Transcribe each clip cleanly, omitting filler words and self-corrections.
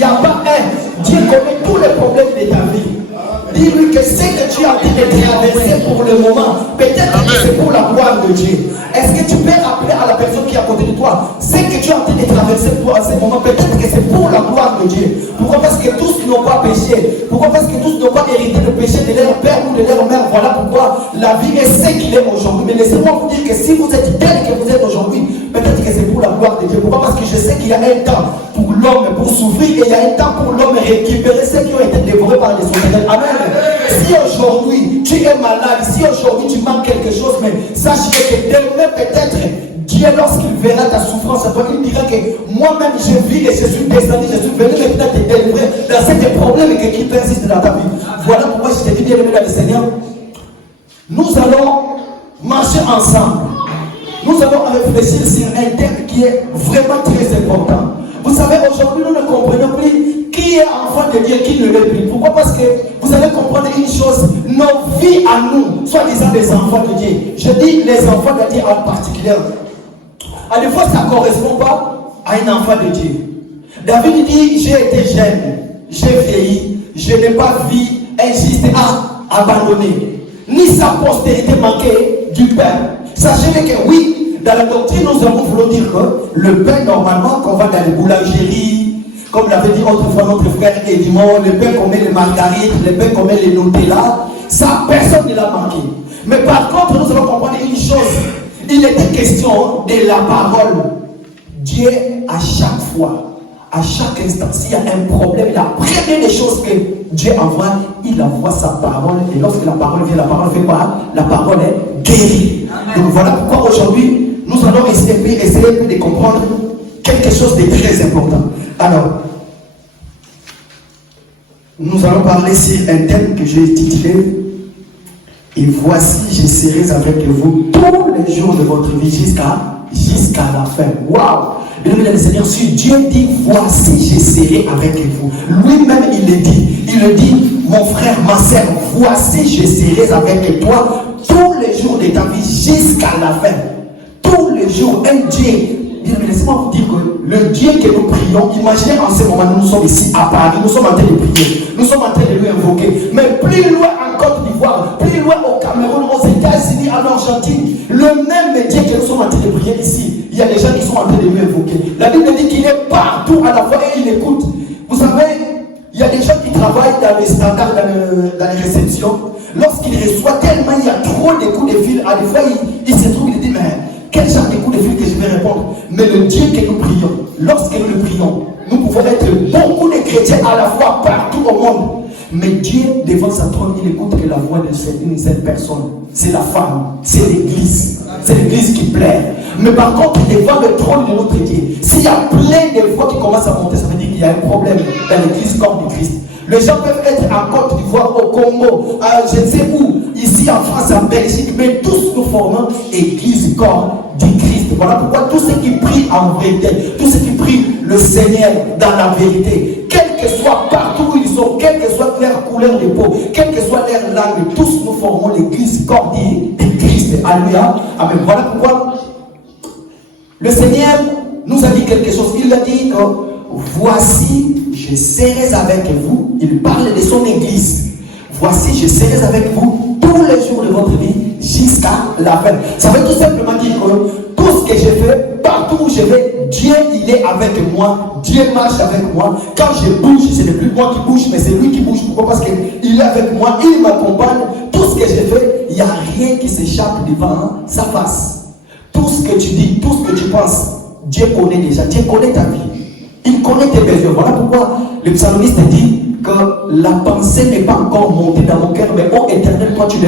n'y a pas un. Dieu connaît tous les problèmes de ta vie. Dis-lui que ce que tu as envie de traverser pour le moment, peut-être que c'est pour la gloire de Dieu. Est-ce que tu peux rappeler à la personne qui est à côté de toi, ce que tu as envie de traverser pour à ce moment, peut-être que c'est pour la gloire de Dieu. Pourquoi? Parce que tous n'ont pas péché. Pourquoi? Parce que tous n'ont pas hérité le péché de leur père ou de leur mère. Voilà pourquoi la vie est ce qu'il est aujourd'hui. Mais laissez-moi vous dire que si vous êtes tel que vous êtes aujourd'hui, peut-être que c'est pour la gloire de Dieu. Pourquoi? Parce que je sais qu'il y a un temps pour l'homme pour souffrir et il y a un temps pour l'homme récupérer ceux qui ont été dévorés par les sauterelles. Amen. Si aujourd'hui tu es malade, si aujourd'hui tu manques quelque chose, mais sache que demain peut-être Dieu, lorsqu'il verra ta souffrance, il dira que moi-même je vis et je suis descendu, je suis venu maintenant te délivrer dans ces problèmes qui persistent dans ta vie. Voilà pourquoi je te dis, bien aimé dans le Seigneur, nous allons marcher ensemble. Nous allons réfléchir sur un thème qui est vraiment très important. Vous savez, aujourd'hui, nous ne comprenons plus qui est enfant de Dieu et qui ne l'est plus. Pourquoi? Parce que vous allez comprendre une chose, nos vies à nous, soi-disant les enfants de Dieu. Je dis les enfants de Dieu en particulier. À des fois, ça ne correspond pas à un enfant de Dieu. David dit, j'ai été jeune, j'ai vieilli, je n'ai pas vu un juste à abandonner, ni sa postérité manquée du pain. Sachez que oui, dans la doctrine, nous avons voulu dire que le pain, normalement, qu'on va dans les boulangeries, comme l'avait dit autrefois notre frère Edmond, le pain qu'on met les margarites, le pain qu'on met les Nutella, ça, personne ne l'a manqué. Mais par contre, nous allons comprendre une chose. Il était question de la parole. Dieu, à chaque fois, à chaque instant, s'il y a un problème, la première des choses que Dieu envoie, il envoie sa parole. Et lorsque la parole vient, la parole fait quoi? La parole est guérie. Donc voilà pourquoi aujourd'hui, nous allons essayer de comprendre quelque chose de très important. Alors, nous allons parler sur un thème que j'ai intitulé « Et voici, je serai avec vous tous les jours de votre vie jusqu'à la fin. » Waouh! Bien, le Seigneur, si Dieu dit « Voici, je serai avec vous », lui-même, il le dit. Il le dit, mon frère, ma sœur, voici, je serai avec toi tous les jours de ta vie jusqu'à la fin. Tous les jours, un Dieu. Bien, laissez-moi vous dire que le Dieu que nous prions, imaginez en ce moment, nous sommes ici à Paris, nous sommes en train de prier, nous sommes en train de lui invoquer, mais plus loin en Côte d'Ivoire, plus loin au Cameroun, aux États-Unis, en Argentine, le même Dieu que nous sommes en train de prier ici, il y a des gens qui sont en train de lui invoquer. La Bible dit qu'il est partout à la fois et il écoute. Vous savez, il y a des gens qui travaillent dans les standards, dans les réceptions. Lorsqu'ils reçoivent tellement, il y a trop de coups de fil, à des fois, il se trouve, il dit, mais quel genre de coups de fil que je vais répondre? Mais le Dieu que nous prions, lorsque nous le prions, nous pouvons être beaucoup de chrétiens à la fois partout au monde. Mais Dieu, devant sa trône, il écoute que la voix d'une seule personne. C'est la femme, c'est l'église. C'est l'église qui plaît. Mais par contre, devant le trône de notre Dieu, s'il y a plein de voix qui commencent à monter, ça veut dire qu'il y a un problème dans l'église corps du Christ. Les gens peuvent être en Côte d'Ivoire, au Congo, je ne sais où, ici en France, en Belgique, mais tous nous formons église corps du Christ. Voilà pourquoi tous ceux qui prient en vérité, tous ceux qui prient le Seigneur dans la vérité, quel que soit partout où ils sont, quelle que soit leur couleur de peau, quelle que soit leur langue, tous nous formons l'église corps du Christ. Alléluia. Amen. Voilà pourquoi le Seigneur nous a dit quelque chose. Il a dit que voici, je serai avec vous. Il parle de son église. Voici, je serai avec vous tous les jours de votre vie jusqu'à la fin. Ça veut tout simplement dire que tout ce que je fais, partout où je vais, Dieu, il est avec moi. Dieu marche avec moi. Quand je bouge, ce n'est plus moi qui bouge, mais c'est lui qui bouge. Pourquoi? Parce qu'il est avec moi, il m'accompagne. Tout ce que je fais, il n'y a rien qui s'échappe devant sa face. Tout ce que tu dis, tout ce que tu penses, Dieu connaît déjà. Dieu connaît ta vie. Il connaît tes besoins. Voilà pourquoi le psalmiste dit que la pensée n'est pas encore montée dans mon cœur, mais ô Éternel, toi tu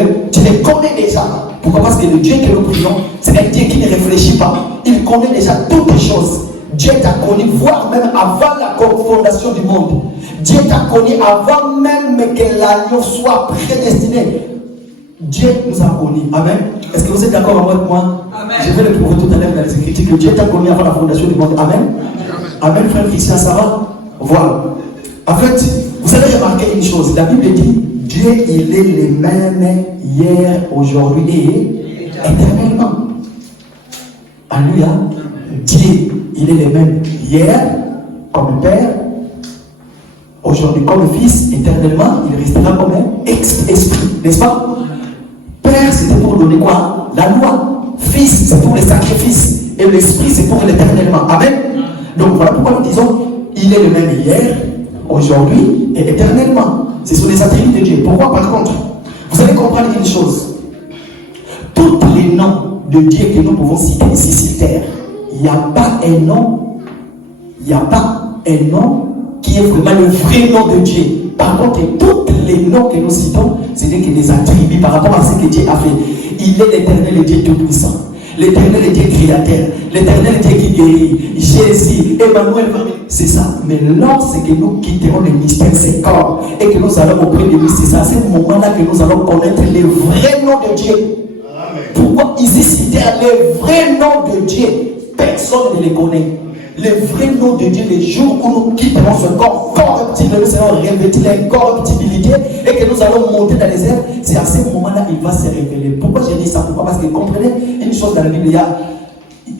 les connais déjà. Pourquoi? Parce que le Dieu que nous prions, c'est un Dieu qui ne réfléchit pas. Il connaît déjà toutes les choses. Dieu t'a connu, voire même avant la fondation du monde. Dieu t'a connu avant même que l'agneau soit prédestiné. Dieu nous a connus. Amen. Est-ce que vous êtes d'accord avec moi? Amen. Je vais le prouver tout à l'heure dans les Écritures que Dieu t'a connu avant la fondation du monde. Amen. Amen, frère Christian, ça va? Voilà. En fait, vous avez remarqué une chose. La Bible dit, Dieu, il est le même hier, aujourd'hui et éternellement. Alléluia. Dieu, il est le même hier, comme Père, Aujourd'hui, comme fils, éternellement, il restera comme un esprit, n'est-ce pas? Père, c'était pour donner quoi? La loi. Fils, c'est pour les sacrifices. Et l'esprit, c'est pour l'éternellement. Amen. Donc voilà pourquoi nous disons, il est le même hier, aujourd'hui et éternellement. Ce sont les attributs de Dieu. Pourquoi par contre? Vous allez comprendre une chose. Tous les noms de Dieu que nous pouvons citer ici sur terre, il n'y a pas un nom, qui est vraiment le vrai nom de Dieu. Par contre, tous les noms que nous citons, ce n'est que des attributs par rapport à ce que Dieu a fait. Il est l'éternel, le Dieu tout-puissant. L'éternel, le Dieu créateur. L'éternel, Dieu qui guérit. Jésus, Emmanuel, c'est ça. Mais lorsque nous quitterons le mystère, ces corps, et que nous allons auprès de lui, c'est à ce moment-là que nous allons connaître le vrai nom de Dieu. Amen. Pourquoi ici citer le vrai nom de Dieu? Personne ne les connaît. Le vrai nom de Dieu, le jour où nous quitterons ce corps corruptible, nous serons revêtus l'incorruptibilité et que nous allons monter dans les airs, c'est à ce moment-là qu'il va se révéler. Pourquoi j'ai dit ça? Pourquoi? Parce que comprenez une chose dans la Bible,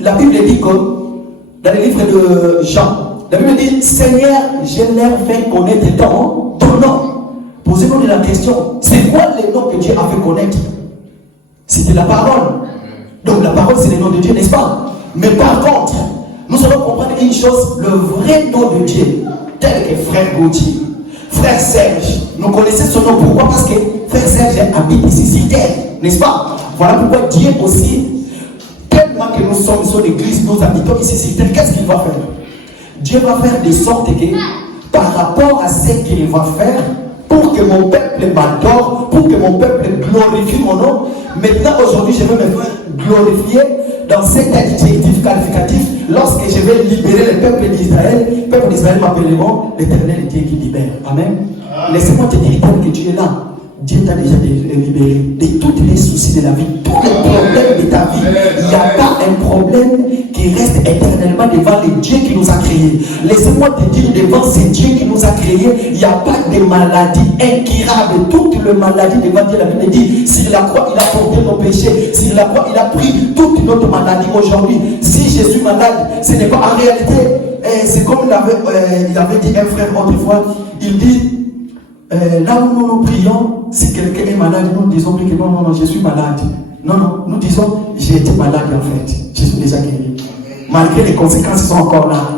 la Bible dit que dans le livre de Jean, la Bible dit, Seigneur, je leur fais connaître ton nom. Posez-vous la question, c'est quoi le nom que Dieu a fait connaître? C'était la parole. Donc la parole, c'est le nom de Dieu, n'est-ce pas? Mais par contre, nous allons comprendre une chose, le vrai nom de Dieu, tel que frère Gauthier, frère Serge, nous connaissons son nom. Pourquoi? Parce que frère Serge habite ici sur terre, n'est-ce pas? Voilà pourquoi Dieu aussi, tellement que nous sommes sur l'église, nous habitons ici sur terre, qu'est-ce qu'il va faire? Dieu va faire de sorte que, par rapport à ce qu'il va faire, pour que mon peuple m'adore, pour que mon peuple glorifie mon nom, maintenant aujourd'hui je vais me faire glorifier dans cet adjectif qualificatif lorsque je vais libérer le peuple d'Israël. Le peuple d'Israël m'appelleront l'Éternel Dieu qui libère. Amen. Laissez-moi te dire que tu es là. Dieu t'a déjà libéré de tous les soucis de la vie, tous les problèmes de ta vie. Il n'y a pas un problème qui reste éternellement devant le Dieu qui nous a créés. Laissez-moi te dire, devant ce Dieu qui nous a créés, il n'y a pas de maladie incurable. Toutes les maladies devant Dieu, la Bible dit, sur la croix, il a porté nos péchés. Sur la croix, il a pris toute notre maladie aujourd'hui. Si je suis malade, ce n'est pas en réalité. C'est comme il avait dit un frère autrefois, il dit, là où nous prions, si quelqu'un est malade, nous ne disons plus que non, je suis malade. Non, nous disons, j'ai été malade en fait. Je suis déjà guéri. Malgré les conséquences sont encore là.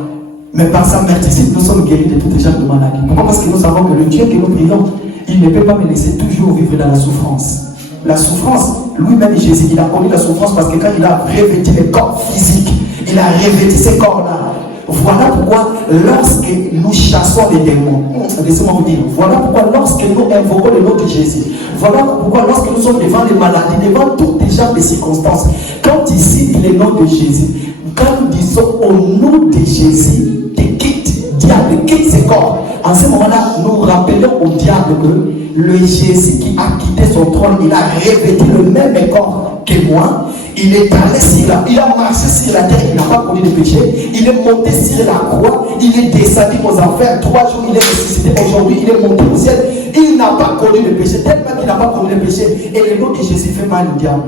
Mais par sa merticide, nous sommes guéris de toutes les genres de maladies. Pourquoi? Parce que nous savons que le Dieu que nous prions, il ne peut pas me laisser toujours vivre dans la souffrance. La souffrance, lui-même Jésus, il a connu la souffrance parce que quand il a revêtu le corps physique, il a revêtu ces corps-là. Voilà pourquoi lorsque nous chassons les démons, laissez-moi vous dire, voilà pourquoi lorsque nous invoquons le nom de Jésus, voilà pourquoi lorsque nous sommes devant les maladies, devant toutes les genres de circonstances, quand il cite le nom de Jésus, quand nous disons au nom de Jésus, te quitte, diable, quitte ses corps, en ce moment-là, nous rappelons au diable que le Jésus qui a quitté son trône, il a revêtu le même corps que moi. Il est allé sur il a marché sur la terre, il n'a pas connu de péché. Il est monté sur la croix, il est descendu aux enfers. 3 jours, il est ressuscité. Aujourd'hui, il est monté au ciel. Il n'a pas connu de péché, tellement qu'il n'a pas connu de péché. Et le nom de Jésus fait mal au diable.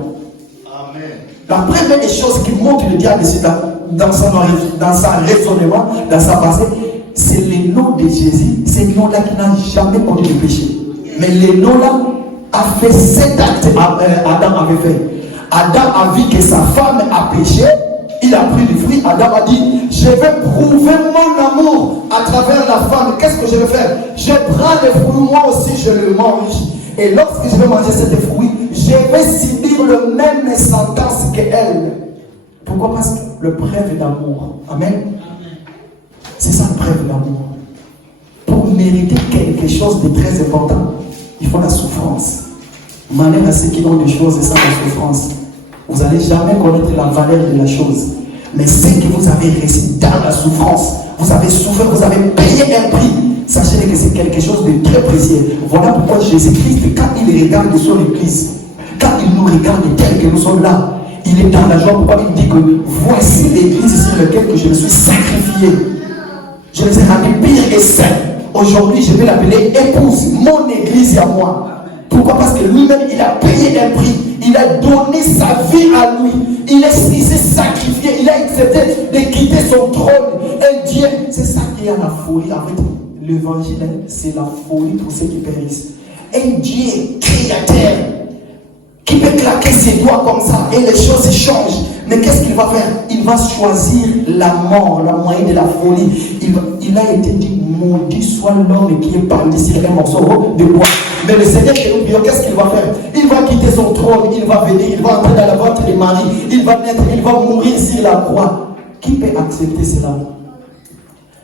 Amen. La première des choses qui montre le diable dans son raisonnement, dans sa pensée, c'est le nom de Jésus. C'est le nom-là qui n'a jamais connu de péché. Mais le nom-là a fait 7 actes Adam avait fait. Adam a vu que sa femme a péché, il a pris du fruit. Adam a dit, je vais prouver mon amour à travers la femme. Qu'est-ce que je vais faire? Je prends le fruit, moi aussi je le mange. Et lorsque je vais manger cet fruit, je vais subir le même sentence qu'elle. Pourquoi? Parce que le preuve d'amour. Amen. C'est ça le preuve d'amour. Pour mériter quelque chose de très important, il faut la souffrance. Malheur à ceux qui ont des choses sans la souffrance. Vous n'allez jamais connaître la valeur de la chose. Mais ce que vous avez reçu dans la souffrance, vous avez souffert, vous avez payé un prix. Sachez que c'est quelque chose de très précieux. Voilà pourquoi Jésus-Christ, quand il regarde sur l'église, quand il nous regarde tel que nous sommes là, il est dans la joie. Pourquoi il dit que voici l'église sur laquelle je me suis sacrifié. Je les ai rendus pires et saints. Aujourd'hui, je vais l'appeler épouse, mon église à moi. Pourquoi? Parce que lui-même, il a payé un prix. Il a donné sa vie à lui. Il s'est sacrifié. Il a accepté de quitter son trône. Un Dieu, c'est ça qui est la folie avec l'évangile, c'est la folie pour ceux qui périssent. Un Dieu créateur qui peut claquer ses doigts comme ça et les choses changent. Mais qu'est-ce qu'il va faire? Il va choisir la mort, la moyenne de la folie. Il a été dit, maudit soit l'homme qui est parti sur un morceau de bois. Mais le Seigneur qui nous prions, qu'est-ce qu'il va faire? Il va quitter son trône, il va venir, il va entrer dans la ventre de Marie, il va naître, il va mourir sur la croix. Qui peut accepter cela?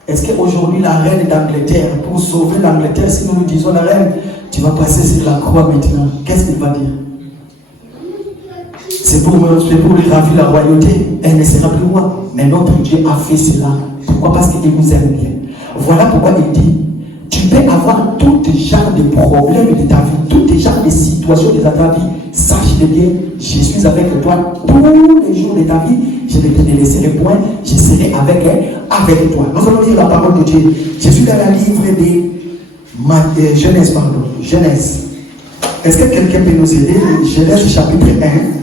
Est-ce qu'aujourd'hui la reine d'Angleterre, pour sauver l'Angleterre, si nous nous disons la reine, tu vas passer sur la croix maintenant, qu'est-ce qu'il va dire? C'est pour lui ravir la royauté, elle ne sera plus roi. Mais notre Dieu a fait cela. Pourquoi? Parce qu'il nous aime bien. Voilà pourquoi il dit, tu peux avoir tout genre de problèmes de ta vie, tout genre de situations de ta vie. Sache-le bien, je suis avec toi tous les jours de ta vie. Je ne te laisserai point, je serai avec toi. Nous allons lire la parole de Dieu. Je suis dans le livre de Genèse, Genèse. Est-ce que quelqu'un peut nous aider? Genèse chapitre 1.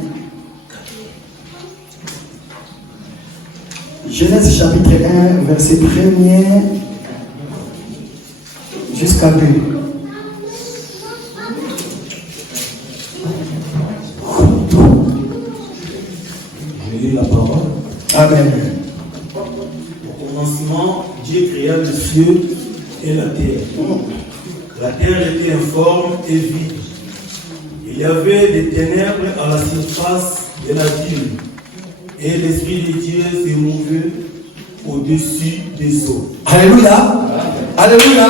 Genèse chapitre 1, verset 1er jusqu'à 2. Je lis la parole. Amen. Au commencement, Dieu créa le ciel et la terre. La terre était informe et vide. Il y avait des ténèbres à la surface de la ville. Et l'Esprit de Dieu se mouvait au-dessus des eaux. Alléluia. Alléluia.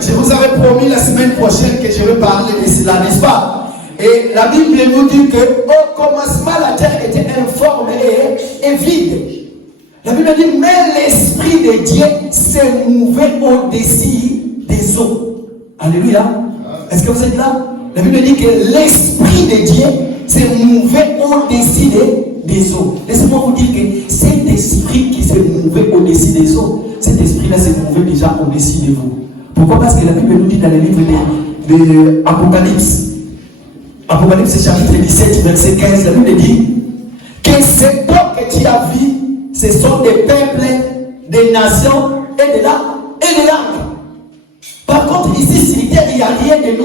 Je vous avais promis la semaine prochaine que je vais parler de cela, n'est-ce pas? Et la Bible nous dit qu'au commencement, la terre était informe et vide. La Bible dit, mais l'Esprit de Dieu se mouvait au-dessus des eaux. Alléluia. Est-ce que vous êtes là? La Bible dit que l'Esprit de Dieu se mouvait au-dessus des eaux. Laissez-moi vous dire que cet esprit qui se mouvait au-dessus des eaux, cet esprit-là se mouvait déjà au-dessus de vous. Pourquoi? Parce que la Bible nous dit dans le livre de Apocalypse, Apocalypse chapitre 17, verset 15, la Bible dit que ces peuples que tu as vus, ce sont des peuples, des nations et de langues. Par contre, ici sur terre, il n'y a rien de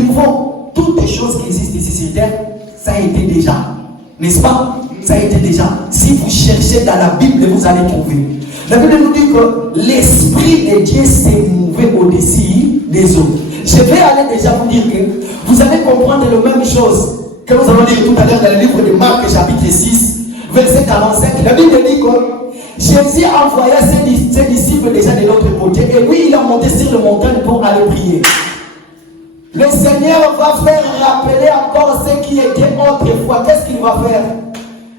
nouveau. Toutes les choses qui existent ici sur terre, ça a été déjà. N'est-ce pas? Ça a été déjà. Si vous cherchez dans la Bible, vous allez trouver. La Bible nous dit que l'Esprit de Dieu s'est mouvé au-dessus des eaux. Je vais aller déjà vous dire que vous allez comprendre la même chose que nous allons lire tout à l'heure dans le livre de Marc, chapitre 6, verset 45. La Bible dit que Jésus a envoyé ses disciples déjà de l'autre côté et lui, il a monté sur le montagne pour aller prier. Le Seigneur va faire rappeler encore ce qui était autrefois. Qu'est-ce qu'il va faire?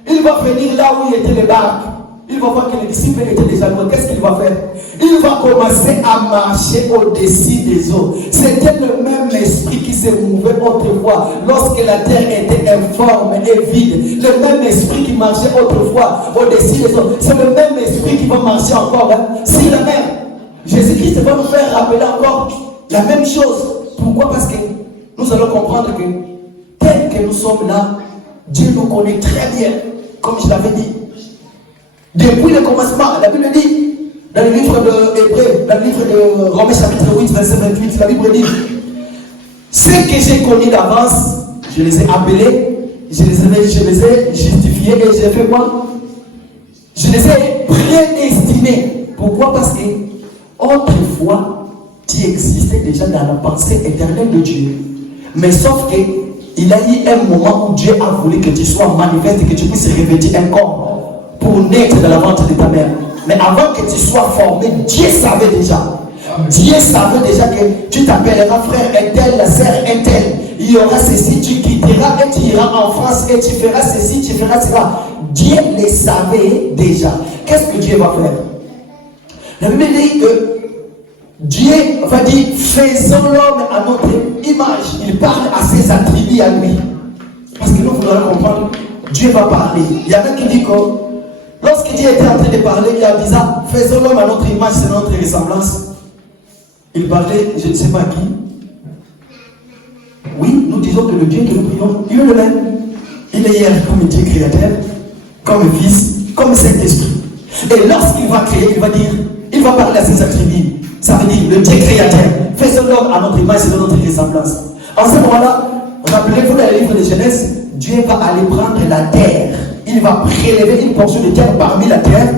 Il va venir là où il était les barques. Il va voir que les disciples étaient déjà loin. Qu'est-ce qu'il va faire? Il va commencer à marcher au-dessus des eaux. C'était le même esprit qui se mouvait autrefois lorsque la terre était informe et vide. Le même esprit qui marchait autrefois au-dessus des eaux. C'est le même esprit qui va marcher encore sur la mer. Jésus-Christ va nous faire rappeler encore la même chose. Pourquoi? Parce que nous allons comprendre que tel que nous sommes là, Dieu nous connaît très bien, comme je l'avais dit. Depuis le commencement, la Bible dit, dans le livre de Hébreux, dans le livre de Romains chapitre 8, verset 28, la Bible dit, ceux que j'ai connus d'avance, je les ai appelés, je les ai justifiés et j'ai fait quoi? Je les ai prédestinés. Pourquoi? Parce que autrefois, tu existais déjà dans la pensée éternelle de Dieu. Mais sauf qu'il a eu un moment où Dieu a voulu que tu sois manifeste et que tu puisses revêtir un corps pour naître dans la ventre de ta mère. Mais avant que tu sois formé, Dieu savait déjà. Dieu savait déjà que tu t'appelleras frère un tel, la sœur un tel. Il y aura ceci, tu quitteras et tu iras en France et tu feras ceci, tu feras cela. Dieu le savait déjà. Qu'est-ce que Dieu va faire? La Bible dit que Dieu va dire, faisons l'homme à notre image. Il parle à ses attributs à lui. Parce que nous voulons comprendre, Dieu va parler. Il y a un qui dit que lorsque Dieu était en train de parler, il a dit ça, faisons l'homme à notre image, c'est notre ressemblance. Il parlait, je ne sais pas qui. Oui, nous disons que le Dieu que nous prions, il est le même. Il est hier comme Dieu créateur, comme Fils, comme Saint-Esprit. Et lorsqu'il va créer, il va dire, il va parler à ses attributs. Ça veut dire le Dieu créateur. Faisons l'homme à notre image et de notre ressemblance. En ce moment-là, rappelez-vous dans le livre de Genèse, Dieu va aller prendre la terre. Il va prélever une portion de terre parmi la terre.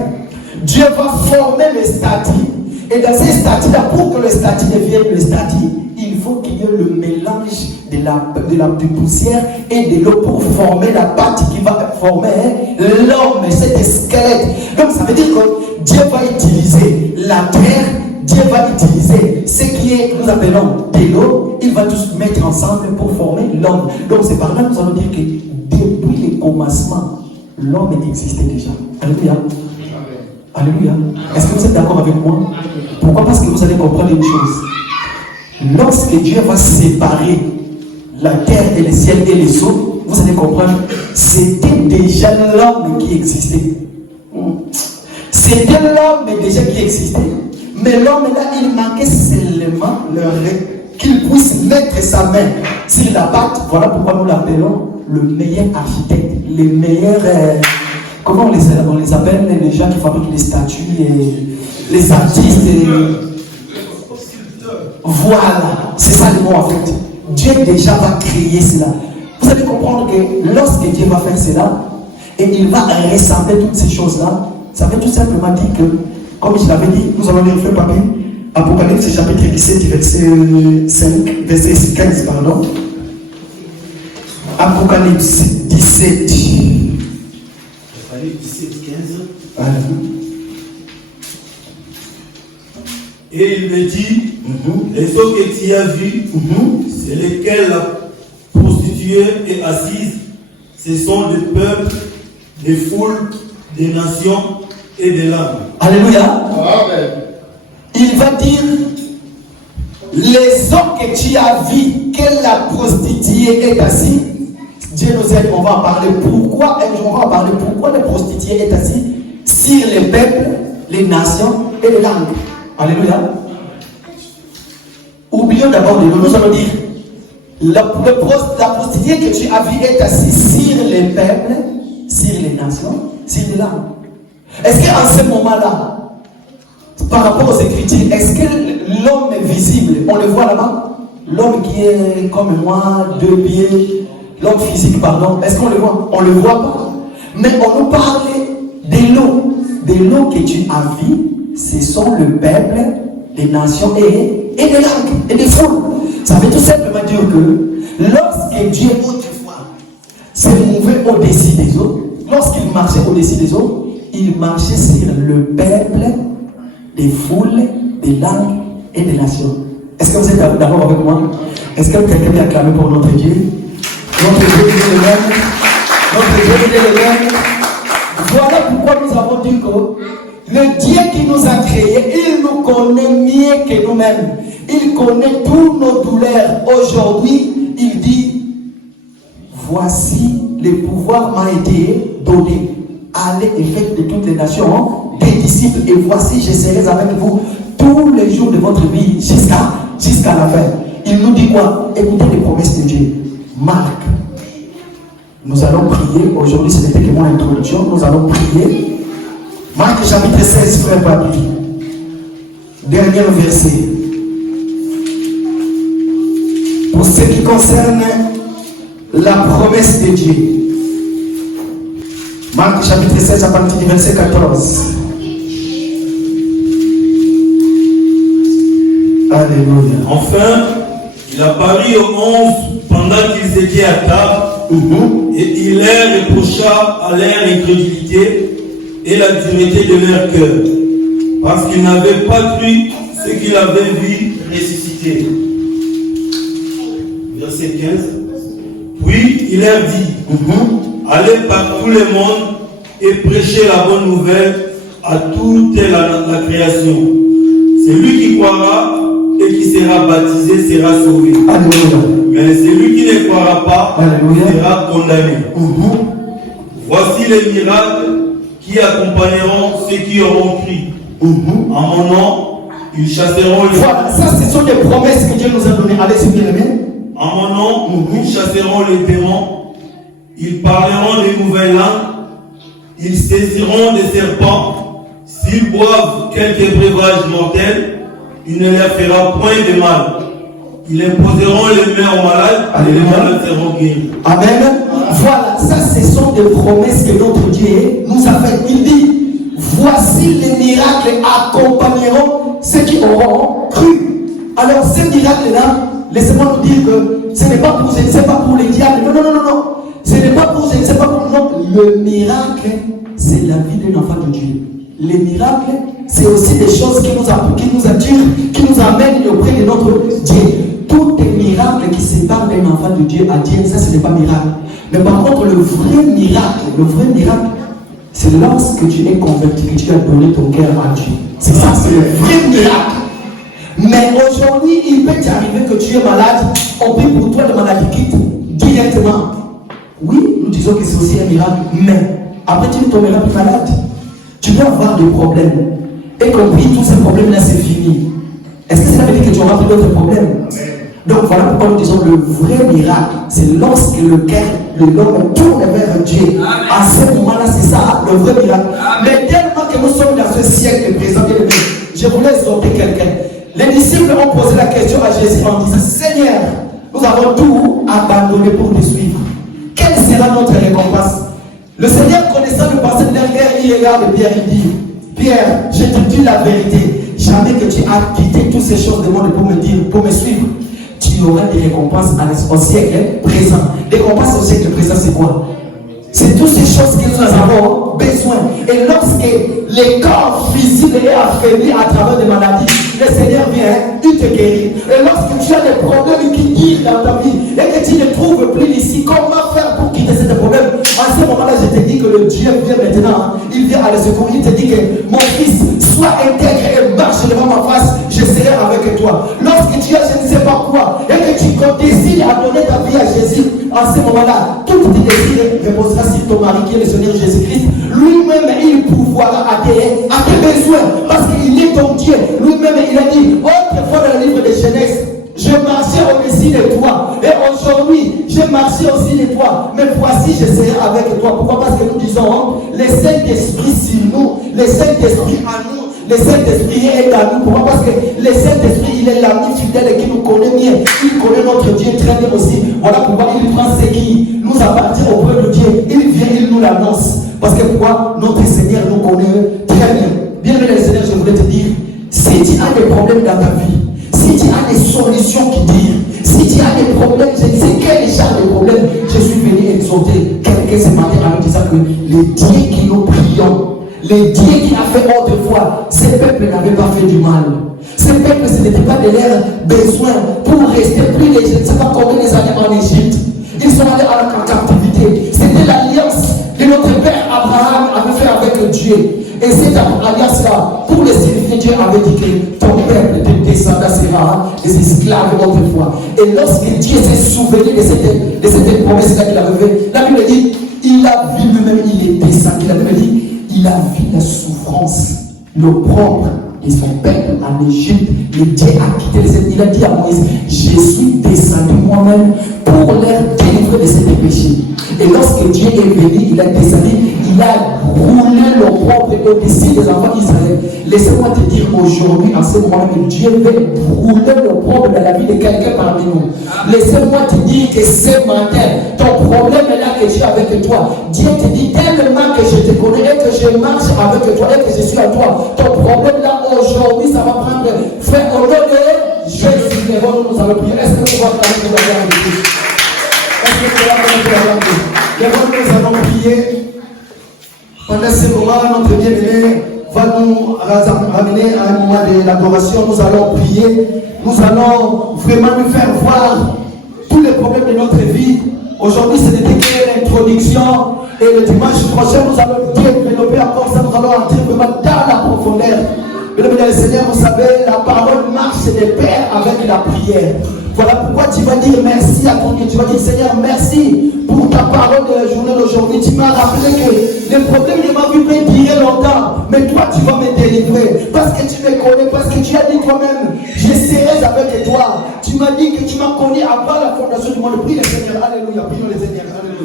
Dieu va former le statues. Et dans ces statues-là, pour que le statut devienne le statut, il faut qu'il y ait le mélange de poussière et de l'eau pour former la pâte qui va former l'homme, cet squelette. Donc ça veut dire que Dieu va utiliser la terre, Dieu va utiliser ce qui est, nous appelons de l'eau, il va tous mettre ensemble pour former l'homme. Donc c'est par là que nous allons dire que depuis le commencement, l'homme existait déjà. Alléluia. Alléluia. Est-ce que vous êtes d'accord avec moi? Pourquoi? Parce que vous allez comprendre une chose. Lorsque Dieu va séparer la terre et le ciel et les eaux, vous allez comprendre, c'était déjà l'homme qui existait. C'était l'homme déjà qui existait. Mais l'homme là, il manquait seulement qu'il puisse mettre sa main sur la pâte. Voilà pourquoi nous l'appelons le meilleur architecte, les meilleurs... comment on les appelle, les gens qui fabriquent les statues, les artistes Voilà, c'est ça le mot en fait. Dieu déjà va créer cela. Vous allez comprendre que lorsque Dieu va faire cela, et il va ressembler toutes ces choses-là, ça veut tout simplement dire que, comme je l'avais dit, nous allons lire le papier, Apocalypse chapitre 17, verset 15, pardon. Apocalypse 17. Apocalypse 17, 15. Voilà. Et il me dit, les eaux que tu as vues, c'est lesquelles la prostituée est assise, ce sont des peuples, des foules, des nations et des langues. Alléluia. Amen. Il va dire, les eaux que tu as vues, que la prostituée est assise. Dieu nous aide, on va en parler. Pourquoi la prostituée est assise sur les peuples, les nations et les langues. Alléluia. Oublions d'abord de nous allons dire, la prostituée que tu as vue est assise sur les peuples, sur les nations, sur les langues. Est-ce qu'en ce moment-là, par rapport aux Écritures, est-ce que l'homme est visible? On le voit là-bas? L'homme qui est comme moi, 2 pieds, l'homme physique, pardon, est-ce qu'on le voit? On ne le voit pas. Mais on nous parle de l'eau. De l'eau que tu as vue, ce sont le peuple, les nations et les langues et les foules. Ça veut tout simplement dire que lorsque Dieu autrefois s'est mouvé au-dessus des eaux, lorsqu'il marchait au-dessus des eaux, il marchait sur le peuple, des foules, des langues et des nations. Est-ce que vous êtes d'accord avec moi? Est-ce que quelqu'un peut acclamer pour notre Dieu? Notre Dieu est le même. Notre Dieu est le même. Voilà pourquoi nous avons dit que le Dieu qui nous a créés, il nous connaît mieux que nous-mêmes. Il connaît tous nos douleurs. Aujourd'hui, il dit, voici le pouvoir m'a été donné. Allez et faites de toutes les nations des disciples. Et voici, je serai avec vous tous les jours de votre vie jusqu'à la fin. Il nous dit quoi? Écoutez les promesses de Dieu. Marc. Nous allons prier. Aujourd'hui, ce n'était que mon introduction. Nous allons prier. Marc chapitre 16, frère Papi. Dernier verset. Pour ce qui concerne la promesse de Dieu. Marc chapitre 16 à partir du verset 14. Alléluia. Enfin, il apparut aux 11 pendant qu'ils étaient à table, et il leur reprocha à leur incrédulité et la dureté de leur cœur, parce qu'ils n'avaient pas cru ce qu'il avait vu ressusciter. Verset 15. Puis il leur dit, allez par tout le monde et prêchez la bonne nouvelle à toute la création. Celui qui croira et qui sera baptisé sera sauvé. Alléluia. Mais celui qui ne croira pas Alléluia. sera condamné. Voici les miracles qui accompagneront ceux qui auront cru. En mon nom, ils chasseront les... Voilà, ça ce sont des promesses que Dieu nous a données. Allez, s'il vous plaît. En mon nom, ils chasseront les démons. Ils parleront des nouvelles langues. Ils saisiront des serpents. S'ils boivent quelques breuvages mortels, il ne leur fera point de mal. Ils imposeront les mains aux malades et les malades seront guéris. Amen. Voilà, ça ce sont des promesses que notre Dieu nous a faites. Il dit, voici les miracles accompagneront ceux qui auront cru. Alors ces miracles-là, laissez-moi nous dire que ce n'est pas pour, je ne sais pas pour les diables. Non, non, non, non, non. Ce n'est pas pour, je ne sais pas pour, non. Le miracle, c'est la vie d'un enfant de Dieu. Les miracles, c'est aussi des choses qui nous attirent, qui nous amènent auprès de notre Dieu. Tous les miracles qui séparent d'un enfant de Dieu à Dieu, ça ce n'est pas miracle. Mais par contre, le vrai miracle, c'est lorsque tu es converti, que tu as donné ton cœur à Dieu. C'est ça, c'est le vrai miracle. Mais aujourd'hui, il peut t'arriver que tu es malade, on prie pour toi, la maladie quitte directement. Oui, nous disons que c'est aussi un miracle, mais après tu ne tomberas plus malade. Tu peux avoir des problèmes. Et compris, tous ces problèmes-là, c'est fini. Est-ce que cela veut dire que tu auras plus d'autres problèmes? Donc voilà pourquoi nous disons le vrai miracle, c'est lorsque le cœur de l'homme tourne vers Dieu. À ce moment-là, c'est ça, le vrai miracle. Mais tellement que nous sommes dans ce siècle présent, je voulais exhorter quelqu'un. Les disciples ont posé la question à Jésus en disant, Seigneur, nous avons tout abandonné pour te suivre. Quelle sera notre récompense? Le Seigneur, connaissant le passé de leur guerre, il regarde Pierre et dit, Pierre, je te dis la vérité, jamais que tu as quitté toutes ces choses de monde pour me suivre, tu auras des récompenses au siècle présent. Les récompenses au siècle présent, c'est quoi? C'est toutes ces choses que nous avons besoin. Et lorsque le corps physique est affaibli à travers des maladies, le Seigneur vient, il te guérit. Et lorsque tu as des problèmes qui tirent dans ta vie et que tu ne trouves plus ici, comment faire pour quitter ces problèmes? À ce moment-là, je te dis que le Dieu vient maintenant. Il vient à le secours. Il te dit que mon fils, sois intègre et marche devant ma face, je serai avec toi. Lorsque tu as je ne sais pas quoi et que tu décides à donner ta vie à Jésus, à ce moment-là, tout tes désirs reposera sur ton mari qui est le Seigneur Jésus-Christ. Lui-même, il pourvoira à tes besoins parce qu'il est ton Dieu. Lui-même, il a dit, autrefois dans le livre de Genèse, je marchais au-dessus de toi. Et aujourd'hui, je marchais aussi de toi. Mais voici, je serai avec toi. Pourquoi? Parce que nous disons, le Saint-Esprit sur nous, le Saint-Esprit en nous. Le Saint-Esprit est à nous. Pourquoi? Parce que le Saint-Esprit, il est l'ami fidèle qui nous connaît bien. Il connaît notre Dieu très bien aussi. Voilà pourquoi il prend ce qui nous appartient auprès de Dieu. Il vient, il nous l'annonce. Parce que pourquoi? Notre Seigneur nous connaît très bien. Bien-aimé Seigneur, je voulais te dire, si tu as des problèmes dans ta vie, si tu as des solutions qui tirent, si tu as des problèmes, je ne sais quel genre de problème, je suis venu exhorter quelqu'un ce matin en me disant que les dieux qui nous prions, les dieux qui a fait autrefois, ces peuples n'avaient pas fait du mal. Ces peuples, ce n'était pas de leurs besoins pour rester plus de je ne sais pas combien des années en Égypte. Ils sont allés à la captivité. C'était l'alliance que notre père Abraham avait fait avec Dieu. Et cette alliance-là, pour le signifier, Dieu avait dit que ton peuple, tes descendants sera des esclaves autrefois. Et lorsque Dieu s'est souvenu de cette promesse-là qu'il avait faite, la Bible dit, il a vu lui-même, il est descendu. La Bible dit, il a vu la souffrance, l'opprobre de son peuple en Égypte. Et Dieu a quitté les ennemis. Il a dit à Moïse, je suis descendu moi-même pour leur délivrer de ces péchés. Et lorsque Dieu est venu, il a descendu, il a roulé l'opprobre au-dessus des enfants d'Israël. Laissez-moi te dire aujourd'hui, en ce moment, que Dieu veut rouler l'opprobre dans la vie de quelqu'un parmi nous. Laissez-moi te dire que ce matin, ton problème est là que tu as avec toi. Dieu te dit tellement que je te connais et que je marche avec toi et que je suis à toi. Ton problème là, aujourd'hui, ça va prendre frère au nom de Jésus. Nous allons prier. Est-ce que nous allons prier pour la vie? Est-ce que nous allons prier pour la vie? Nous allons prier. Pendant ce moment, notre bien-aimé va nous ramener à un moment de l'adoration. Nous allons prier. Nous allons vraiment nous faire voir tous les problèmes de notre vie. Aujourd'hui, ce n'était que l'introduction. Et le dimanche prochain, nous allons développer encore ça. Nous allons entrer vraiment dans la profondeur. Mesdames et Seigneur, vous savez, la parole marche de pair avec la prière. Voilà pourquoi tu vas dire merci à ton Dieu. Tu vas dire Seigneur, merci pour ta parole de la journée d'aujourd'hui. Tu m'as rappelé que les problèmes de ma vie peuvent durer longtemps. Mais toi, tu vas me délivrer. Parce que tu me connais, parce que tu as dit toi-même, je serai avec toi. Tu m'as dit que tu m'as connu avant la fondation du monde. Prie le Seigneur. Alléluia. Prions le Seigneur. Alléluia.